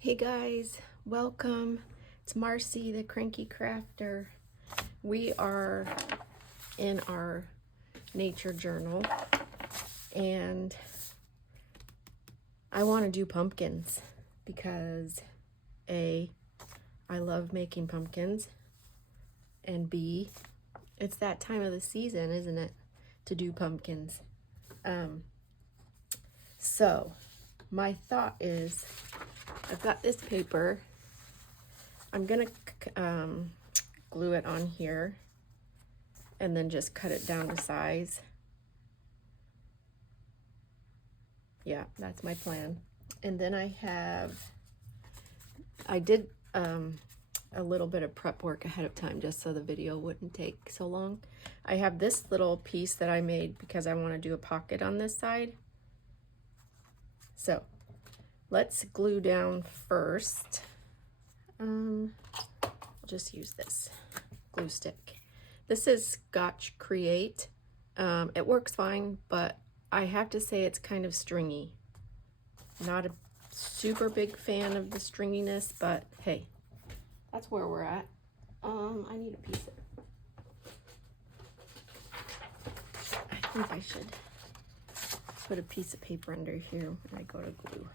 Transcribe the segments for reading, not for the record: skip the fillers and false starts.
Hey guys, welcome. It's Marcy, the Cranky Crafter. We are in our nature journal and I want to do pumpkins because A, I love making pumpkins, and B, it's that time of the season, isn't it, to do pumpkins. So my thought is, I've got this paper. I'm gonna glue it on here and then just cut it down to size. Yeah, that's my plan. And then I did a little bit of prep work ahead of time just so the video wouldn't take so long. I have this little piece that I made because I want to do a pocket on this side. So let's glue down first. I'll just use this glue stick. This is Scotch Create. It works fine, but I have to say it's kind of stringy. Not a super big fan of the stringiness, but hey, that's where we're at. I need a piece of, I think I should put a piece of paper under here when I go to glue.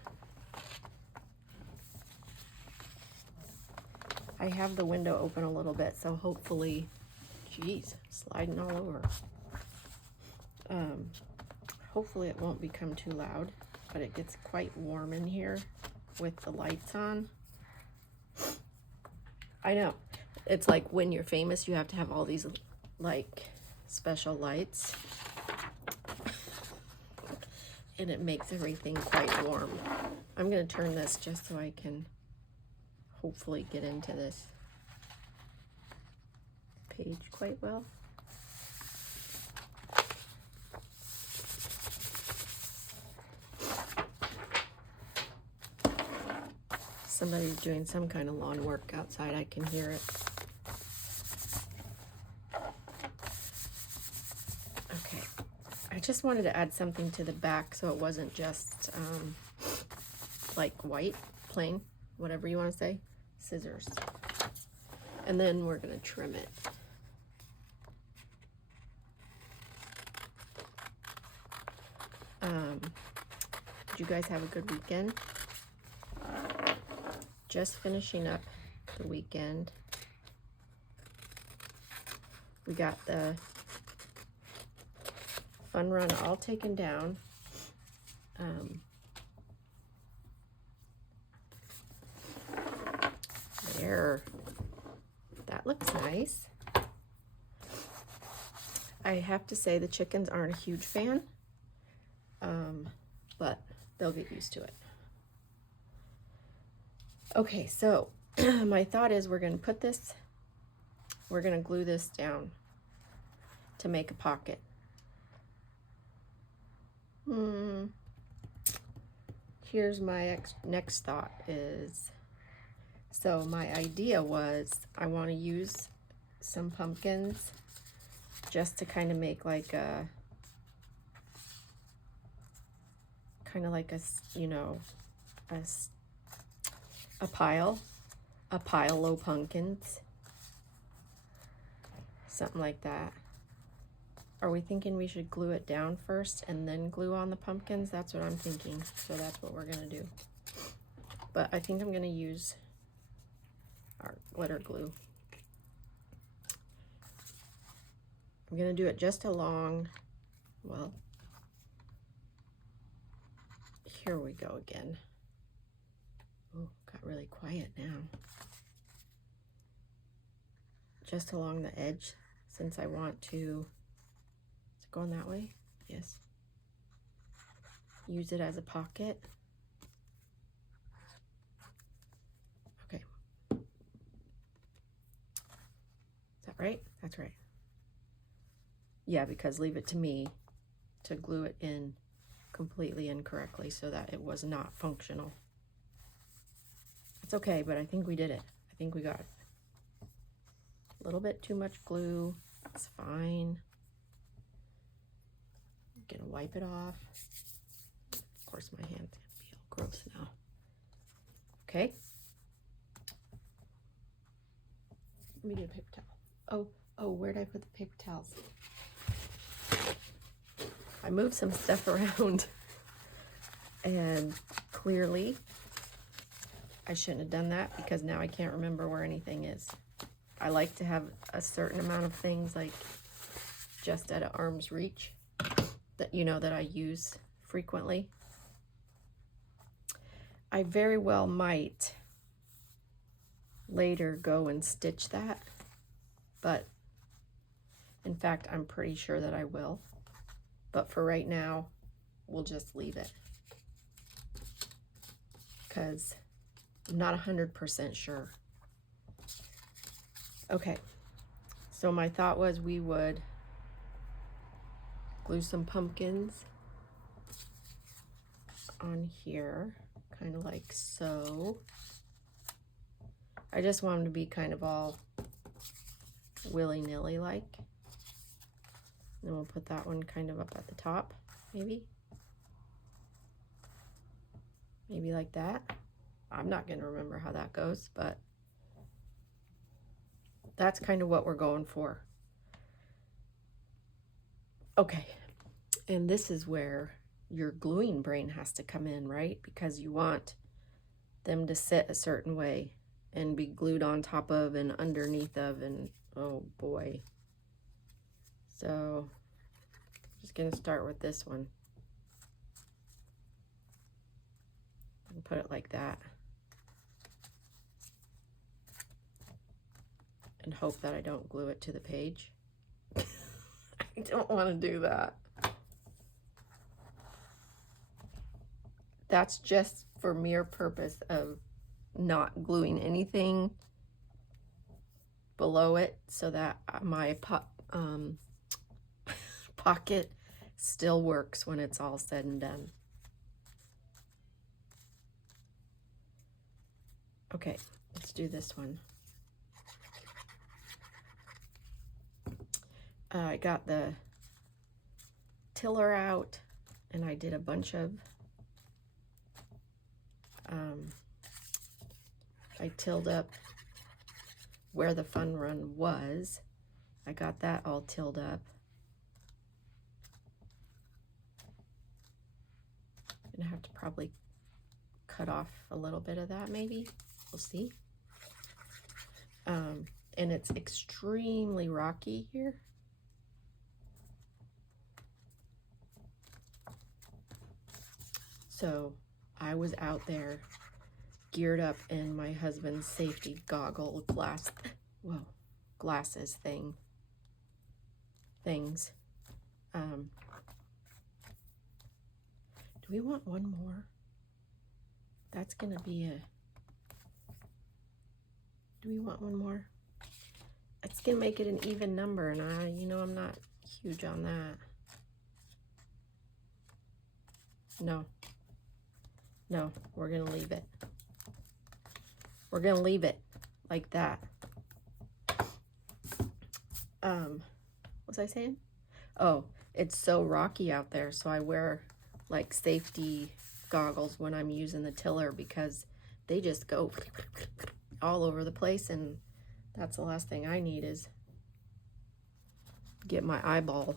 I have the window open a little bit, so hopefully, geez, sliding all over. Hopefully it won't become too loud, but it gets quite warm in here with the lights on. I know, it's like when you're famous, you have to have all these like special lights. And it makes everything quite warm. I'm gonna turn this just so I can hopefully get into this page quite well. Somebody's doing some kind of lawn work outside. I can hear it. Okay, I just wanted to add something to the back so it wasn't just like white, plain, whatever you want to say. Scissors. And then we're gonna trim it. Did you guys have a good weekend? Just finishing up the weekend. We got the fun run all taken down. There, that looks nice. I have to say the chickens aren't a huge fan, but they'll get used to it. Okay, so my thought is we're going to glue this down to make a pocket. Here's my next thought is, so my idea was I want to use some pumpkins just to kind of make like a, you know, a pile of pumpkins, something like that. Are we thinking we should glue it down first and then glue on the pumpkins? That's what I'm thinking, so that's what we're gonna do. But I think I'm gonna use our glitter glue. I'm gonna do it just along, well, here we go again. Oh, got really quiet now. Just along the edge, since I want to, is it going that way? Yes. Use it as a pocket. Okay. Is that right? That's right. Yeah, because leave it to me to glue it in completely incorrectly so that it was not functional. It's okay, but I think we did it. I think we got it. A little bit too much glue. It's fine. I'm gonna wipe it off. Of course, my hand's gonna be all gross now. Okay. Let me get a paper towel. Oh, where'd I put the paper towels? I moved some stuff around and clearly I shouldn't have done that because now I can't remember where anything is. I like to have a certain amount of things like just at arm's reach that you know that I use frequently. I very well might later go and stitch that, but in fact I'm pretty sure that I will. But for right now, we'll just leave it because I'm not 100% sure. Okay, so my thought was we would glue some pumpkins on here, kind of like so. I just want them to be kind of all willy-nilly like. Then we'll put that one kind of up at the top, maybe. Maybe like that. I'm not going to remember how that goes, but that's kind of what we're going for. Okay, and this is where your gluing brain has to come in, right? Because you want them to sit a certain way and be glued on top of and underneath of, and oh boy. So I'm just going to start with this one and put it like that and hope that I don't glue it to the page. I don't want to do that. That's just for mere purpose of not gluing anything below it so that my pocket still works when it's all said and done. Okay, let's do this one. I got the tiller out and I did a bunch of I tilled up where the fun run was. I got that all tilled up. I'm gonna have to probably cut off a little bit of that, maybe. We'll see. And it's extremely rocky here. So I was out there geared up in my husband's safety glasses things. Do we want one more? That's gonna be do we want one more? It's gonna make it an even number, and I'm not huge on that. No, we're gonna leave it. We're gonna leave it like that. What was I saying? Oh, it's so rocky out there, so I wear like safety goggles when I'm using the tiller because they just go all over the place, and that's the last thing I need is get my eyeball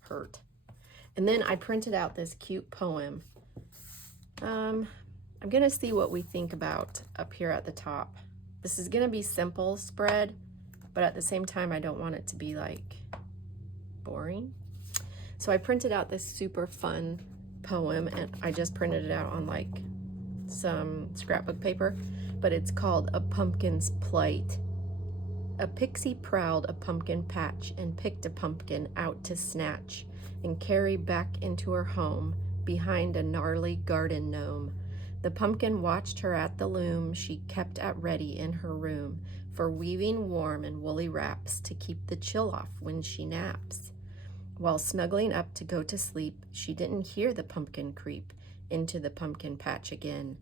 hurt. And then I printed out this cute poem. I'm gonna see what we think about up here at the top. This is gonna be simple spread, but at the same time I don't want it to be like boring. So I printed out this super fun poem, and I just printed it out on like some scrapbook paper, but it's called A Pumpkin's Plight. A pixie prowled a pumpkin patch and picked a pumpkin out to snatch and carry back into her home behind a gnarly garden gnome. The pumpkin watched her at the loom she kept at ready in her room for weaving warm and woolly wraps to keep the chill off when she naps. While snuggling up to go to sleep, she didn't hear the pumpkin creep into the pumpkin patch again,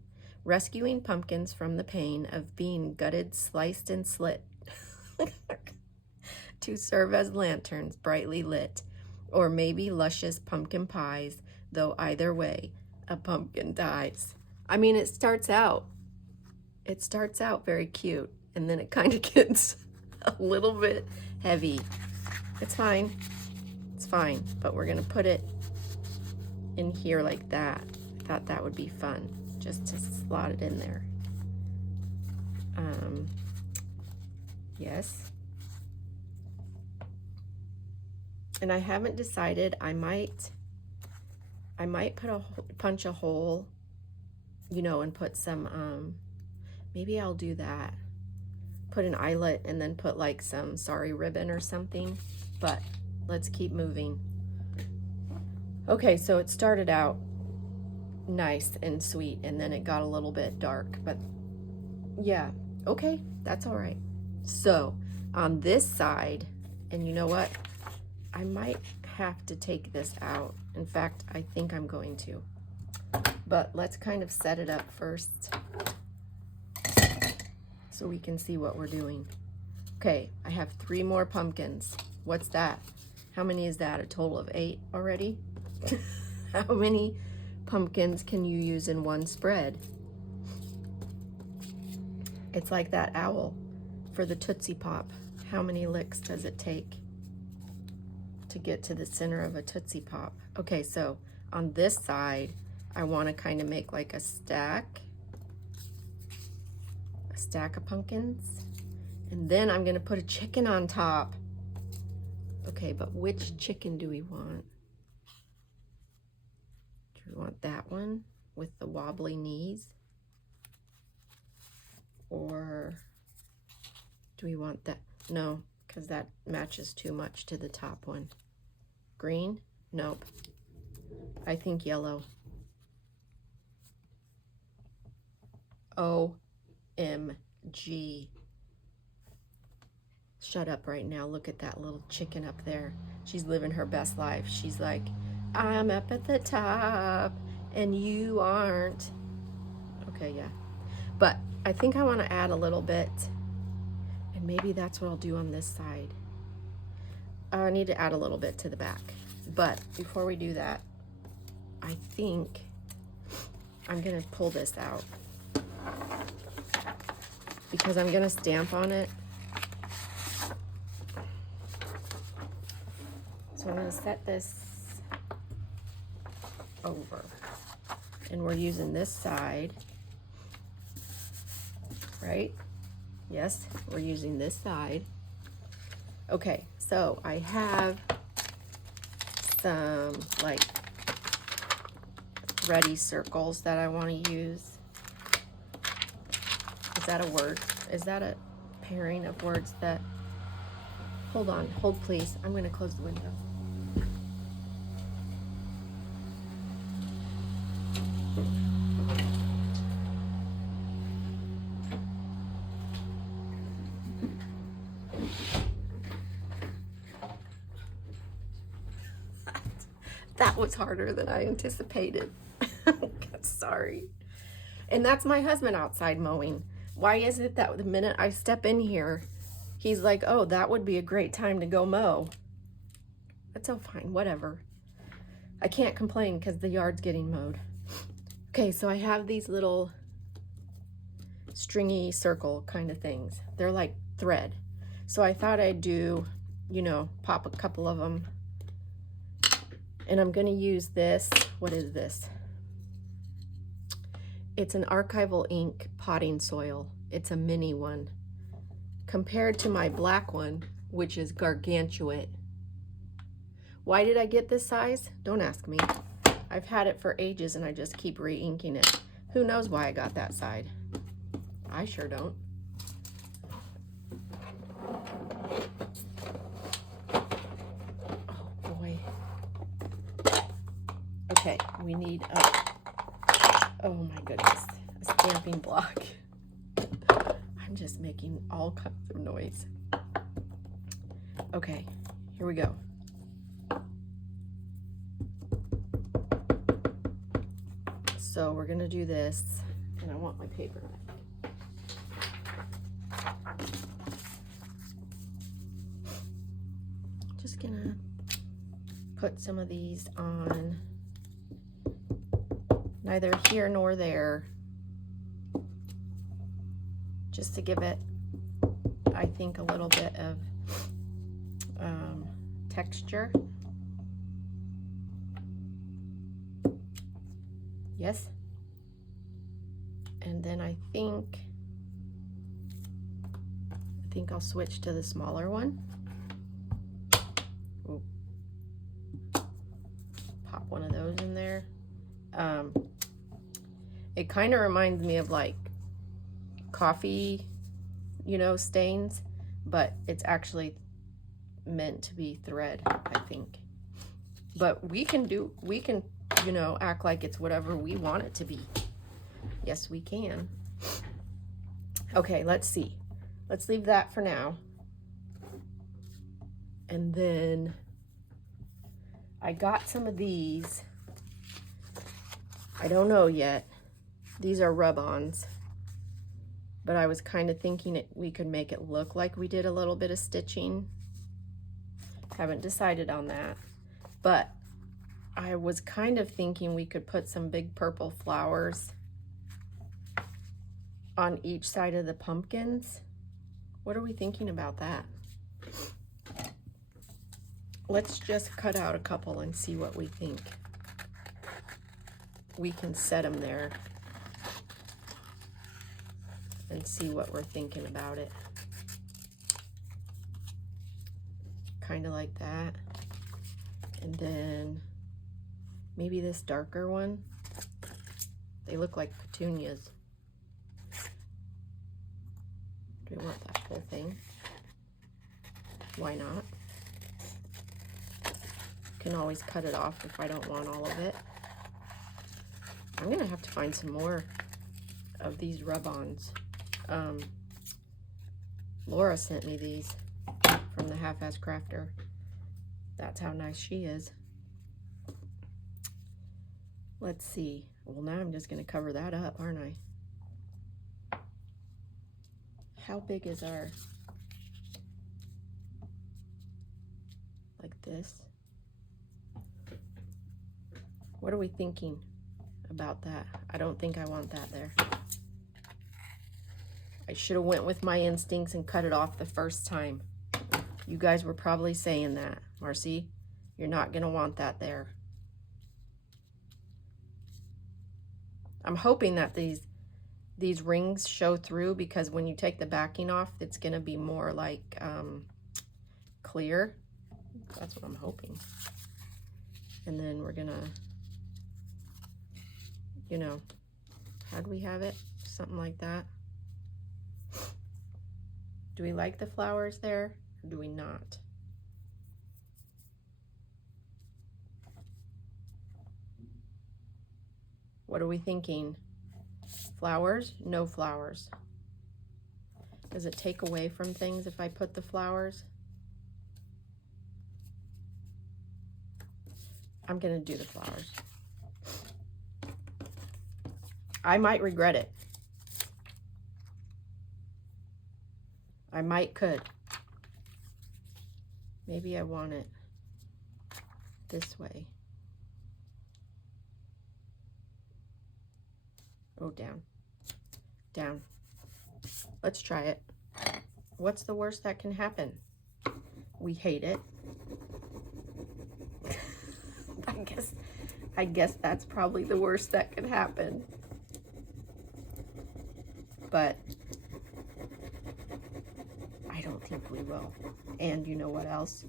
rescuing pumpkins from the pain of being gutted, sliced, and slit to serve as lanterns brightly lit, or maybe luscious pumpkin pies, though either way, a pumpkin dies. I mean, it starts out very cute, and then it kind of gets a little bit heavy. It's fine. It's fine, but we're gonna put it in here like that. I thought that would be fun, just to slot it in there. Yes. And I haven't decided. I might punch a hole, you know, and put some, maybe I'll do that. Put an eyelet and then put like some sari ribbon or something, but let's keep moving. Okay, so it started out nice and sweet, and then it got a little bit dark, but yeah, okay, that's all right. So on this side, and you know what? I might have to take this out. In fact, I think I'm going to. But let's kind of set it up first so we can see what we're doing. Okay, I have 3 more pumpkins. What's that? How many is that? A total of 8 already? How many pumpkins can you use in one spread? It's like that owl for the Tootsie Pop. How many licks does it take to get to the center of a Tootsie Pop? Okay, so on this side, I want to kind of make like a stack of pumpkins. And then I'm going to put a chicken on top. Okay, but which chicken do we want? Do we want that one with the wobbly knees? Or do we want that? No, because that matches too much to the top one. Green? Nope. I think yellow. OMG. Shut up right now. Look at that little chicken up there. She's living her best life. She's like, I'm up at the top and you aren't. Okay, yeah. But I think I want to add a little bit, and maybe that's what I'll do on this side. I need to add a little bit to the back. But before we do that, I think I'm going to pull this out because I'm going to stamp on it. So I'm going to set this over, and we're using this side, right? Yes, we're using this side. Okay, so I have some like thready circles that I want to use. Is that a word? Is that a pairing of words that... Hold on, hold please. I'm going to close the window. That was harder than I anticipated. Sorry. And that's my husband outside mowing. Why is it that the minute I step in here, he's like, oh, that would be a great time to go mow? That's so fine, whatever. I can't complain because the yard's getting mowed. Okay, so I have these little stringy circle kind of things. They're like thread. So I thought I'd do, you know, pop a couple of them. And I'm going to use this. What is this? It's an archival ink potting soil. It's a mini one compared to my black one, which is gargantuan. Why did I get this size? Don't ask me. I've had it for ages and I just keep re-inking it. Who knows why I got that side? I sure don't. Oh boy. Okay, we need oh my goodness, a stamping block. I'm just making all kinds of noise. Okay, here we go. So we're gonna do this, and I want my paper knife. Just gonna put some of these on neither here nor there, just to give it, I think, a little bit of texture. Yes. And then I think I'll switch to the smaller one. Ooh. Pop one of those in there. It kind of reminds me of like coffee, you know, stains, but it's actually meant to be thread, I think. But we can, you know, act like it's whatever we want it to be. Yes, we can. Okay, let's see. Let's leave that for now. And then I got some of these. I don't know yet. These are rub-ons. But I was kind of thinking we could make it look like we did a little bit of stitching. Haven't decided on that. But I was kind of thinking we could put some big purple flowers on each side of the pumpkins. What are we thinking about that? Let's just cut out a couple and see what we think. We can set them there and see what we're thinking about it. Kind of like that. And then maybe this darker one. They look like petunias. Do we want that whole thing? Why not? Can always cut it off if I don't want all of it. I'm gonna have to find some more of these rub-ons. Laura sent me these from the Half-Ass Crafter. That's how nice she is. Let's see. Well, now I'm just gonna cover that up, aren't I? How big is our, like this? What are we thinking about that? I don't think I want that there. I should have went with my instincts and cut it off the first time. You guys were probably saying that. Marcy, you're not gonna want that there. I'm hoping that these rings show through, because when you take the backing off, it's gonna be more like clear. That's what I'm hoping. And then we're gonna, you know, how do we have it? Something like that. Do we like the flowers there, or do we not? What are we thinking? Flowers? No flowers. Does it take away from things if I put the flowers? I'm gonna do the flowers. I might regret it. I could. Maybe I want it this way. Oh, down. Down. Let's try it. What's the worst that can happen? We hate it. I guess that's probably the worst that could happen. But I don't think we will. And you know what else?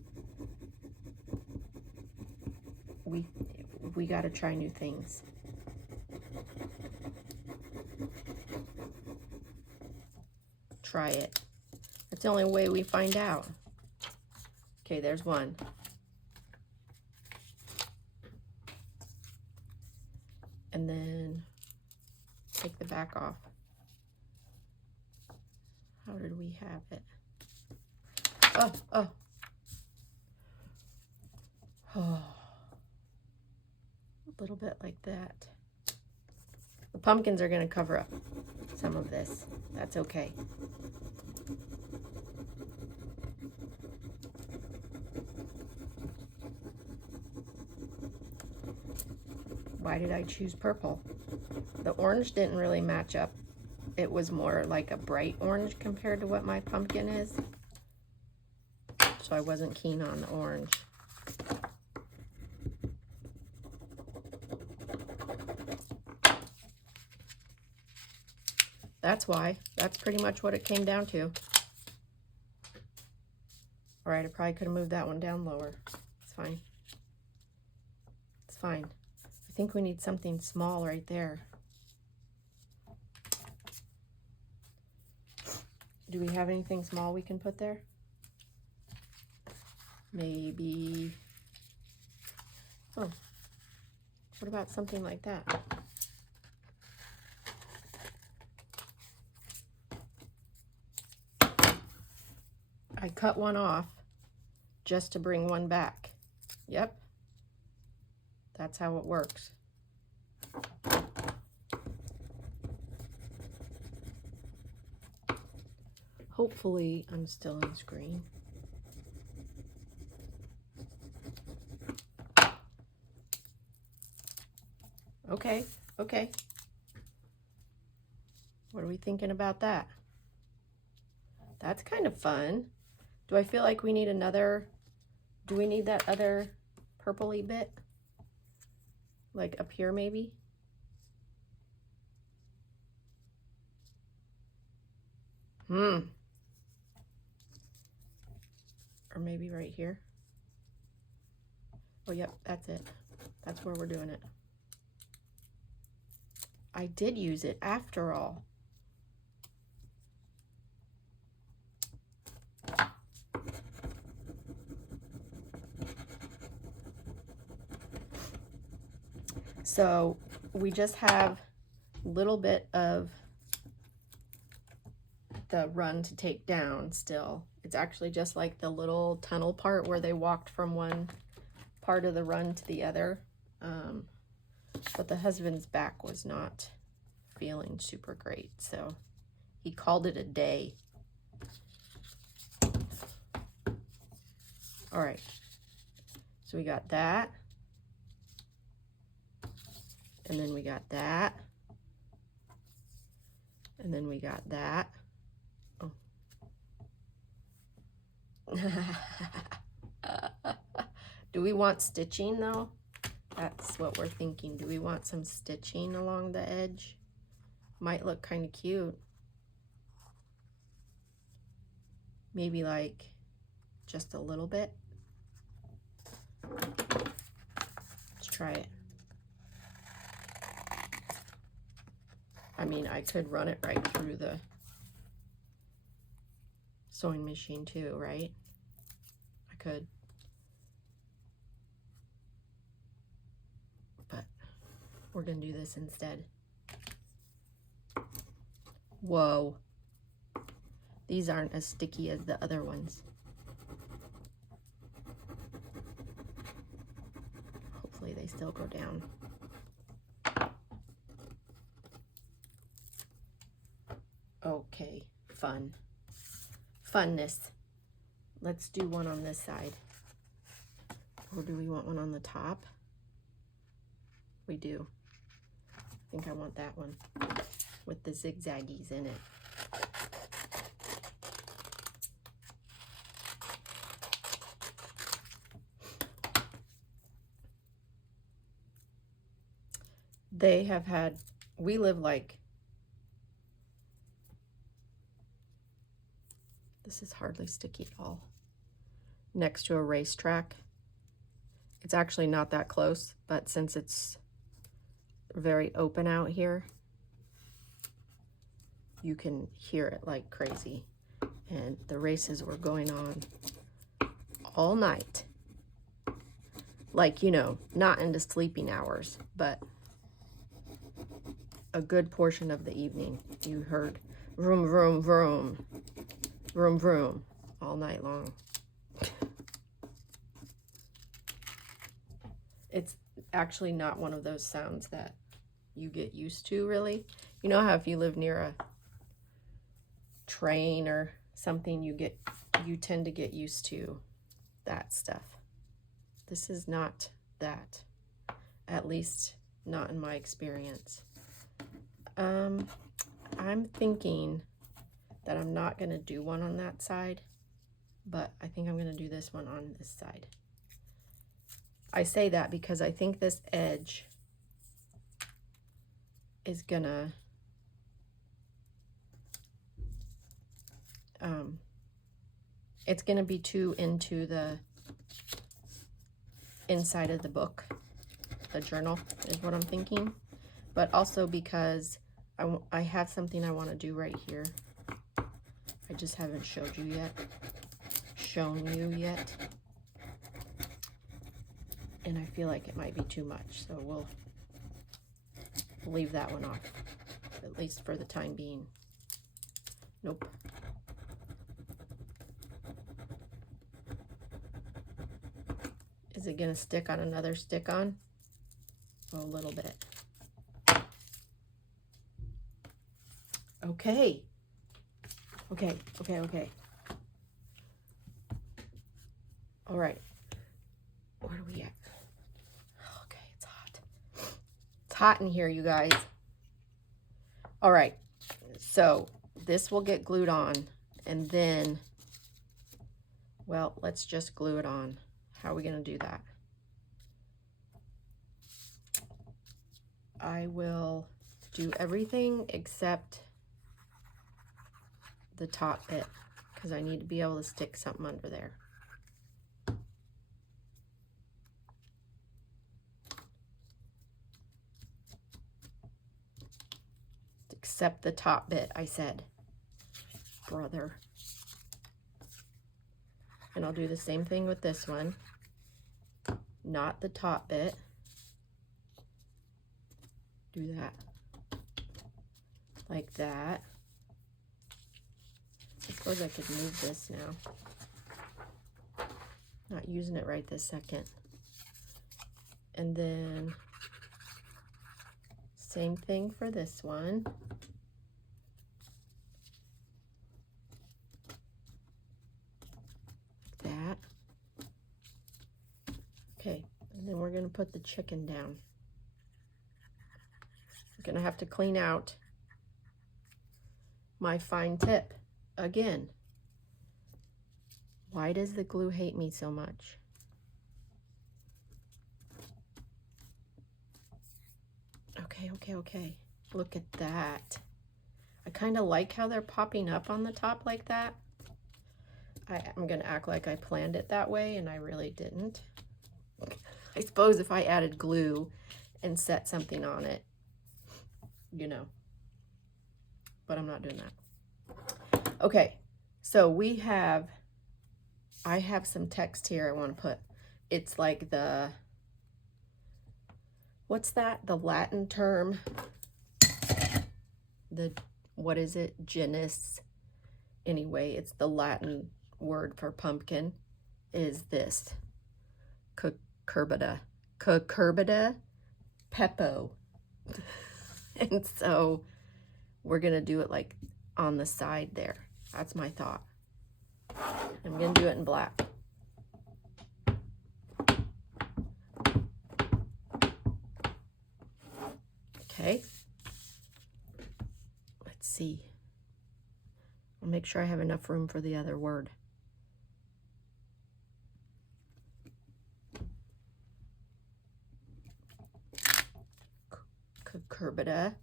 We gotta try new things. Try it. That's the only way we find out. Okay, there's one. And then take the back off. How did we have it? Oh. A little bit like that. The pumpkins are going to cover up some of this. That's okay. Why did I choose purple? The orange didn't really match up. It was more like a bright orange compared to what my pumpkin is. So I wasn't keen on the orange. That's why. That's pretty much what it came down to. All right, I probably could have moved that one down lower. It's fine. It's fine. I think we need something small right there. Do we have anything small we can put there? Maybe. Oh, what about something like that? I cut one off just to bring one back. Yep. That's how it works. Hopefully I'm still on screen. Okay, okay. What are we thinking about that? That's kind of fun. Do I feel like we need another, do we need that other purpley bit? Like up here maybe? Or maybe right here. Oh, yep, that's it. That's where we're doing it. I did use it after all. So we just have a little bit of the run to take down still. It's actually just like the little tunnel part where they walked from one part of the run to the other. But the husband's back was not feeling super great, so he called it a day. All right, so we got that. And then we got that. And then we got that. Oh. Do we want stitching though? That's what we're thinking. Do we want some stitching along the edge? Might look kind of cute. Maybe like just a little bit. Let's try it. I mean, I could run it right through the sewing machine too, right? I could. But we're gonna do this instead. Whoa. These aren't as sticky as the other ones. Hopefully they still go down. Okay, fun. Funness. Let's do one on this side. Or do we want one on the top? We do. I think I want that one with the zigzaggies in it. They have had, we live like, this is hardly sticky at all, next to a racetrack. It's actually not that close, but since it's very open out here, you can hear it like crazy. And the races were going on all night. Like, you know, not into sleeping hours, but a good portion of the evening. You heard vroom, vroom, vroom, vroom, vroom all night long. It's actually not one of those sounds that you get used to, really. You know how if you live near a train or something, you tend to get used to that stuff. This is not that, at least not in my experience. I'm thinking that I'm not going to do one on that side, but I think I'm going to do this one on this side. I say that because I think this edge is going to it's going to be too into the inside of the book, the journal is what I'm thinking, but also because I have something I want to do right here. I just haven't shown you yet, and I feel like it might be too much, so we'll leave that one off, at least for the time being. Nope. Is it gonna stick on another stick-on? Oh, a little bit. Okay. Okay. All right. Where are we at? Okay, it's hot. It's hot in here, you guys. All right. So this will get glued on, and then, well, let's just glue it on. How are we going to do that? I will do everything except the top bit, because I need to be able to stick something under there. Except the top bit, I said. Brother. And I'll do the same thing with this one. Not the top bit. Do that. Like that. I suppose I could move this now. Not using it right this second. And then same thing for this one. Like that. Okay, and then we're going to put the chicken down. I'm going to have to clean out my fine tip again. Why does the glue hate me so much? Okay. Look at that. I kind of like how they're popping up on the top like that. I'm going to act like I planned it that way, and I really didn't. I suppose if I added glue and set something on it, you know. But I'm not doing that. Okay, so I have some text here I want to put. It's like what's that? The Latin term? What is it? Genus. Anyway, it's the Latin word for pumpkin is this. Cucurbita. Cucurbita pepo. And so we're going to do it like on the side there. That's my thought. I'm going to do it in black. Okay. Let's see. I'll make sure I have enough room for the other word. Cucurbita.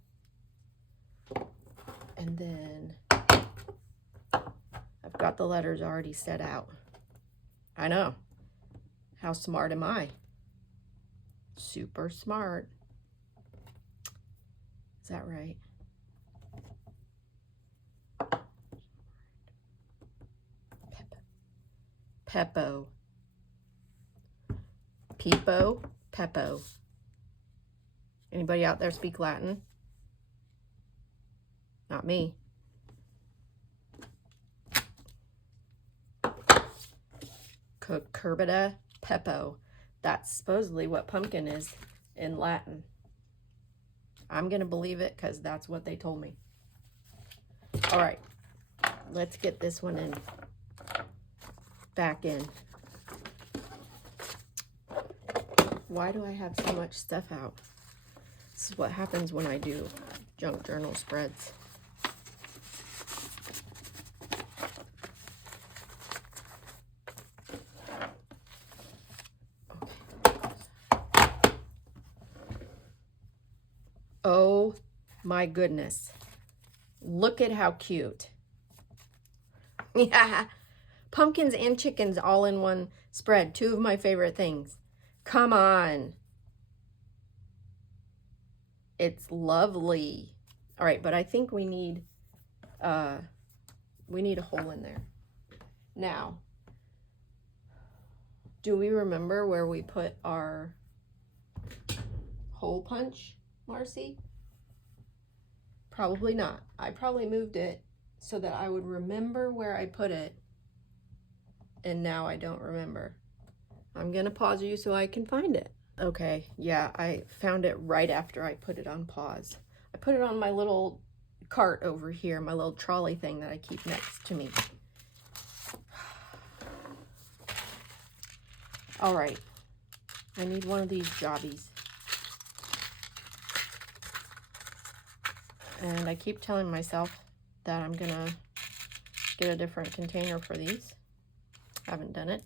And then I've got the letters already set out. I know. How smart am I? Super smart. Is that right? Pepo. Pepo. Pepo. Anybody out there speak Latin? Not me. Cucurbita pepo. That's supposedly what pumpkin is in Latin. I'm going to believe it because that's what they told me. All right. Let's get this one in. Back in. Why do I have so much stuff out? This is what happens when I do junk journal spreads. Oh my goodness. Look at how cute. Yeah. Pumpkins and chickens all in one spread. Two of my favorite things. Come on. It's lovely. All right, but I think we need a hole in there. Now, do we remember where we put our hole punch, Marcy? Probably not. I probably moved it so that I would remember where I put it, and now I don't remember. I'm gonna pause you so I can find it. Okay, yeah, I found it right after I put it on pause. I put it on my little cart over here, my little trolley thing that I keep next to me. All right, I need one of these jobbies. And I keep telling myself that I'm gonna get a different container for these. Haven't done it.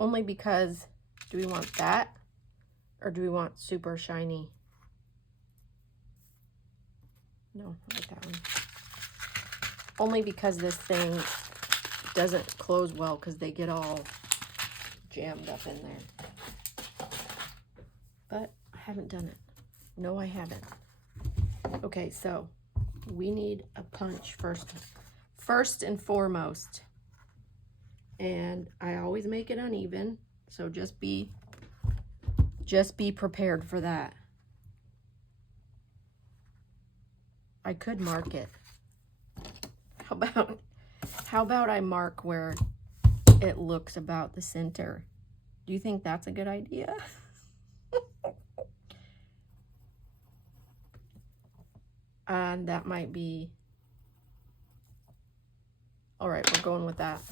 Only because, do we want that or do we want super shiny? No, I like that one. Only because this thing doesn't close well because they get all jammed up in there. But I haven't done it. No, I haven't. Okay, so we need a punch first and foremost. And I always make it uneven, so just be prepared for that. I could mark it. How about I mark where it looks about the center? Do you think that's a good idea? And that might be, all right, we're going with that.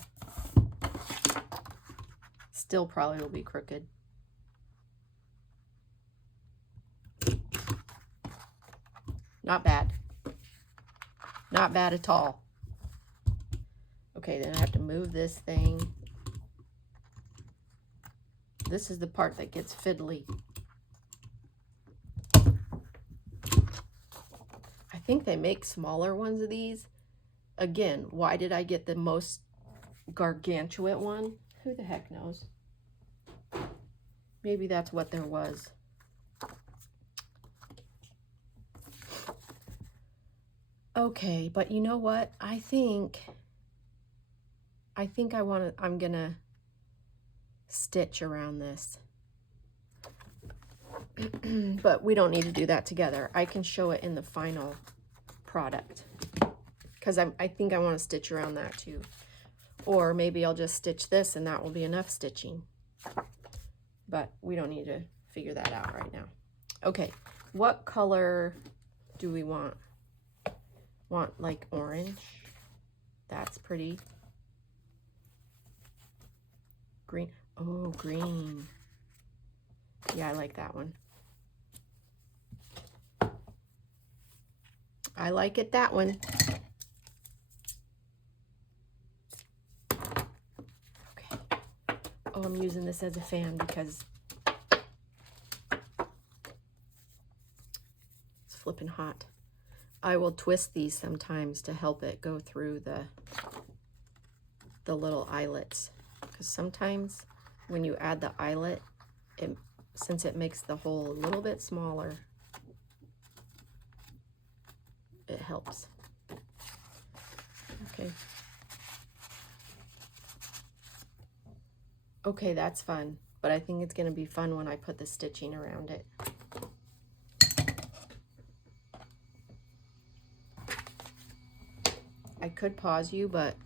Still probably will be crooked. Not bad. Not bad at all. Okay, then I have to move this thing. This is the part that gets fiddly. I think they make smaller ones of these. Again, why did I get the most gargantuan one? Who the heck knows? Maybe that's what there was. Okay, but you know what? I think I'm gonna stitch around this. But we don't need to do that together. I can show it in the final product. Because I think I want to stitch around that too. Or maybe I'll just stitch this and that will be enough stitching. But we don't need to figure that out right now. Okay, what color do we want? Want like orange? That's pretty. Green. Oh, green. Yeah, I like that one. I like it that one. Okay. Oh, I'm using this as a fan because it's flipping hot. I will twist these sometimes to help it go through the little eyelets. Because sometimes when you add the eyelet, since it makes the hole a little bit smaller, it helps. Okay. Okay, that's fun. But I think it's going to be fun when I put the stitching around it. I could pause you, but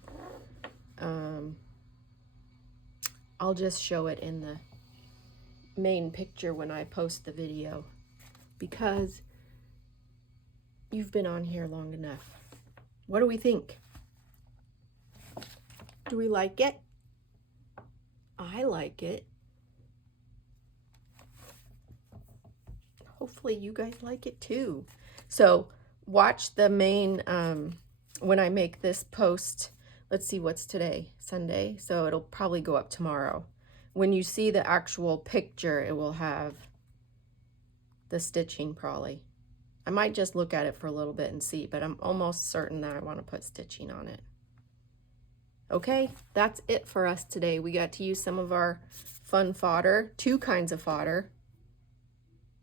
I'll just show it in the main picture when I post the video, because you've been on here long enough. What do we think? Do we like it? I like it. hopefully you guys like it too. So watch the main, when I make this post, let's see what's today, Sunday. So it'll probably go up tomorrow. When you see the actual picture, it will have the stitching probably. I might just look at it for a little bit and see, but I'm almost certain that I want to put stitching on it. Okay, that's it for us today. We got to use some of our fun fodder, 2 kinds of fodder,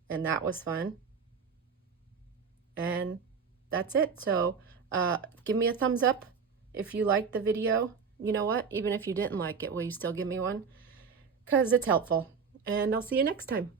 and that was fun. And that's it. So give me a thumbs up if you liked the video. You know what? Even if you didn't like it, will you still give me one? Because it's helpful. And I'll see you next time.